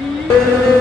Thank mm -hmm. you.